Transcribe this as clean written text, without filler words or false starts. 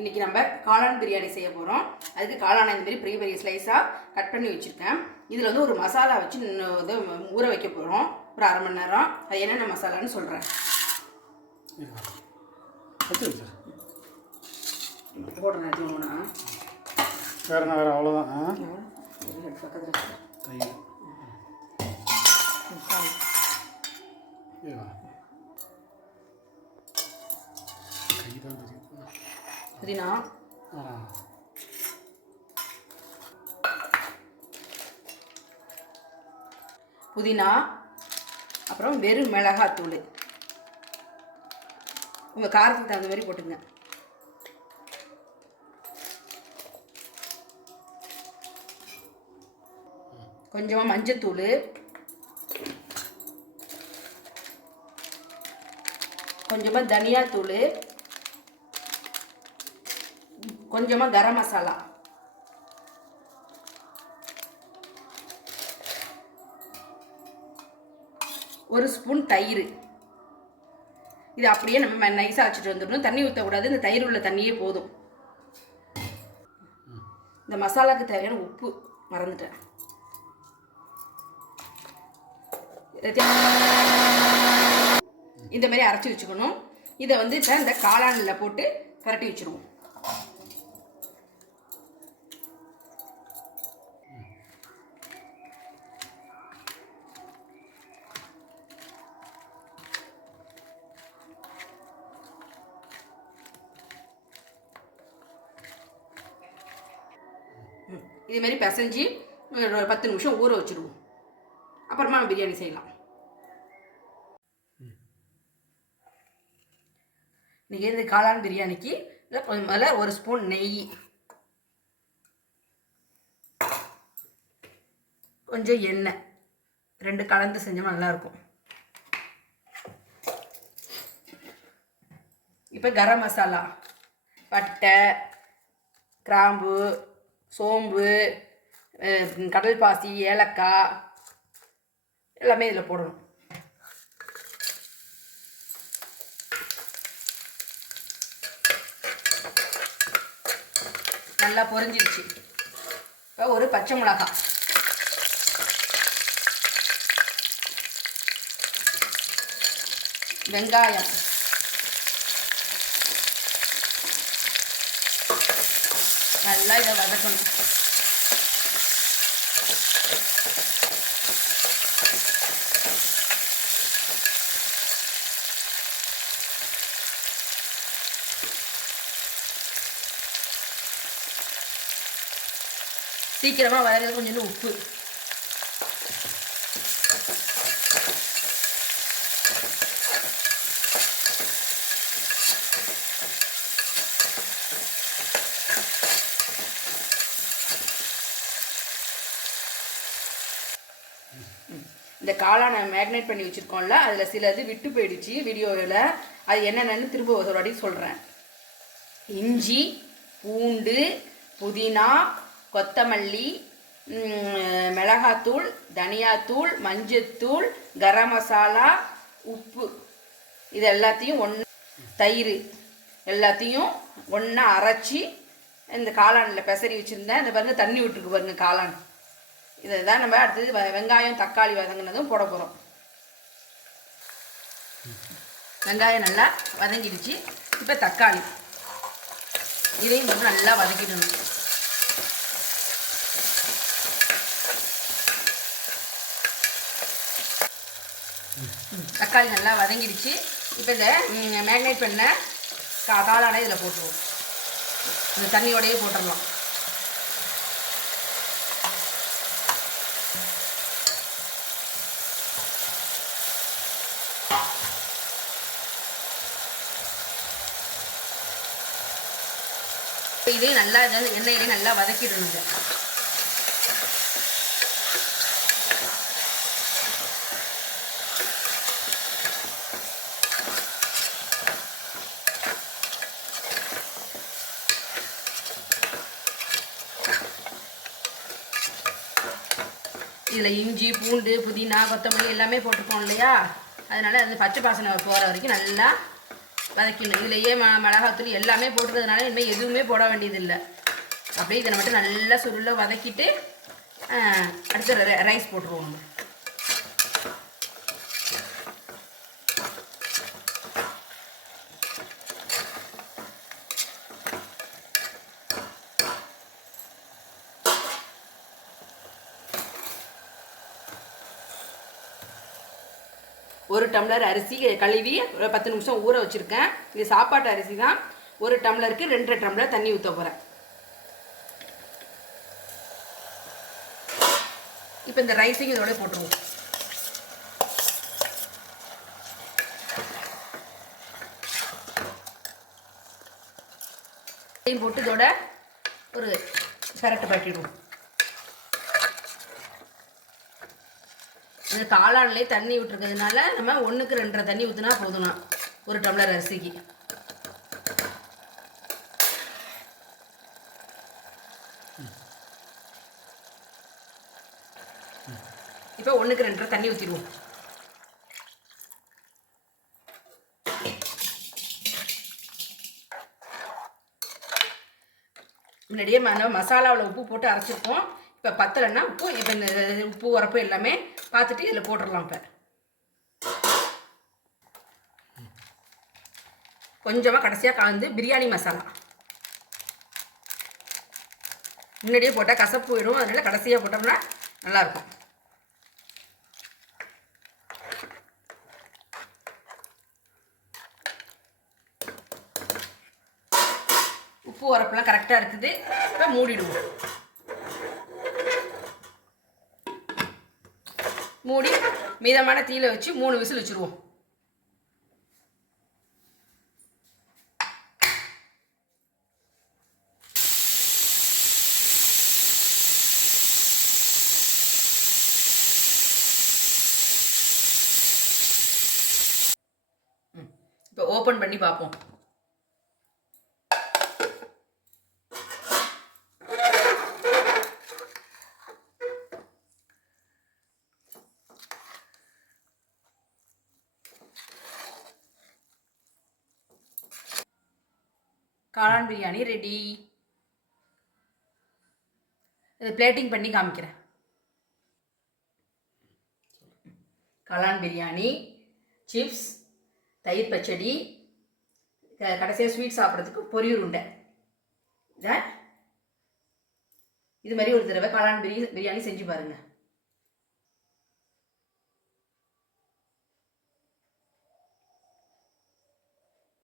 இன்றைக்கி நம்ம காளான் பிரியாணி செய்ய போகிறோம். அதுக்கு காளானை இந்த மாதிரி பெரிய பெரிய ஸ்லைஸாக கட் பண்ணி வச்சுருக்கேன். இதில் வந்து ஒரு மசாலா வச்சு இது ஊற வைக்க போகிறோம் ஒரு அரை மணி நேரம். அது என்னென்ன மசாலான்னு சொல்கிறேன். போடுறேன் எடுத்துக்கணும்னா வேறு அவ்வளோதான். பக்கத்தில் புதினா, புதினா, அப்புறம் வெறும் மிளகாத்தூள். உங்கள் காரத்துக்கு தகுந்த மாதிரி போட்டுங்க. கொஞ்சமாக மஞ்சத்தூள், கொஞ்சமாக தனியாத்தூள், கொஞ்சமாக கரம் மசாலா, ஒரு ஸ்பூன் தயிர். இது அப்படியே நம்ம நைஸாக வச்சுட்டு வந்துடணும். தண்ணி ஊற்றக்கூடாது. இந்த தயிர் உள்ள தண்ணியே போதும். இந்த மசாலாவுக்கு தேவையான உப்பு மறந்துட்டேன். இந்த மாதிரி அரைச்சி வச்சுக்கணும். இதை வந்து இப்போ இந்த காளானில் போட்டு கரட்டி வச்சுருவோம். இதுமாரி பிசைஞ்சு ஒரு 10 நிமிஷம் ஊற வச்சுடுவோம். அப்புறமா பிரியாணி செய்யலாம். இன்றைக்கி இந்த காளான் பிரியாணிக்கு கொஞ்சம் முதல்ல ஒரு ஸ்பூன் நெய், கொஞ்சம் எண்ணெய், 2 கலந்து செஞ்சோம்னா நல்லாயிருக்கும். இப்போ கரம் மசாலா, பட்டை, கிராம்பு, சோம்பு, கடல் பாசி, ஏலக்காய் எல்லாமே இதில் போடணும். நல்லா பொரிஞ்சிருச்சு. இப்போ ஒரு பச்சை மிளகாய், வெங்காயம், நல்லா இதை வதக்கணும். சீக்கிரமாக வதக்கிறது கொஞ்சம் உப்பு, இந்த காளானை மேக்னேட் பண்ணி வச்சுருக்கோம்ல, அதில் சிலது விட்டு போயிடுச்சு வீடியோவில். அது என்னென்னு திரும்ப ஒரு வாட்டி சொல்கிறேன். இஞ்சி, பூண்டு, புதினா, கொத்தமல்லி, மிளகாத்தூள், தனியாத்தூள், மஞ்சத்தூள், கரம் மசாலா, உப்பு, இது எல்லாத்தையும் தயிர் எல்லாத்தையும் ஒன்றா அரைச்சி இந்த காளானில் பெசரி வச்சுருந்தேன். இந்த பாருங்கள் தண்ணி விட்டுருக்கு பாருங்கள் காளான். இதை தான் நம்ம அடுத்தது வெங்காயம் தக்காளி வதங்கினதும் போட போகிறோம். வெங்காயம் நல்லா வதங்கிடுச்சு. இப்போ தக்காளி, இதையும் மட்டும் நல்லா வதக்கிடணும். தக்காளி நல்லா வதங்கிடுச்சு. இப்போ இந்த மேக்னேட் பண்ண காளானை இதில் போட்டுருவோம். இந்த தண்ணியோடையே போட்டுடலாம். இது நல்லா எண்ணெயிலே நல்லா வதக்கிடணுங்க. இதில் இஞ்சி, பூண்டு, புதினா, கொத்தமல்லி எல்லாமே போட்டுப்போம் இல்லையா? அதனால் அந்த பச்சை வாசனை போகிற வரைக்கும் நல்லா வதக்கிடணும். இதுலேயே மிளகாத்தூள் எல்லாமே போட்டுக்கிறதுனால இனிமேல் எதுவுமே போட வேண்டியதில்லை. அப்படியே இதை மட்டும் நல்லா சுருள வதக்கிட்டு அடுத்து ரைஸ் போட்டுருவோம். ஒரு டம்ளர் அரிசி கழுவி 10 நிமிஷம் ஊற வச்சுருக்கேன். இது சாப்பாட்டு அரிசி தான். ஒரு டம்ளருக்கு 2 டம்ளர் தண்ணி ஊற்ற போகிறேன். இப்போ இந்த ரைஸையும் இதோட போட்டுருவோம். போட்டு இதோட ஒரு பெரட்டு பட்டிடுவோம். இந்த காளான்லேயே தண்ணி விட்டுருக்கிறதுனால நம்ம 1க்கு 2 தண்ணி ஊற்றினா போதும்னா ஒரு டம்ளர் அரிசிக்கு. இப்போ 1க்கு 2 தண்ணி ஊற்றிடுவோம். முன்னாடியே மசாலாவில் உப்பு போட்டு அரைச்சிருக்கோம். இப்போ பத்தலைன்னா உப்பு, இப்போ இந்த உப்பு உரப்பு எல்லாமே பார்த்துட்டு இதில் போட்டுடலாம். இப்போ கொஞ்சமாக கடைசியாக கலந்து பிரியாணி மசாலா முன்னாடியே போட்டால் கசப்பு போயிடும், அதனால் கடைசியாக போட்டோம்னா நல்லாயிருக்கும். உப்பு உரப்புலாம் கரெக்டாக இருக்குது. இப்போ மூடிடுவோம். மூடி மிதமான தீயில வச்சு 3 விசில் வச்சுருவோம். இப்போ ஓப்பன் பண்ணி பார்ப்போம். காளான் பிரியாணி ரெடி. இது பிளேட்டிங் பண்ணி காமிக்கிறேன். காளான் பிரியாணி, சிப்ஸ், தயிர் பச்சடி, கடைசியாக ஸ்வீட் சாப்பிட்றதுக்கு பொரியல் உண்டை. இது மாதிரி ஒரு தடவை காளான் பிரியாணி செஞ்சு பாருங்கள்.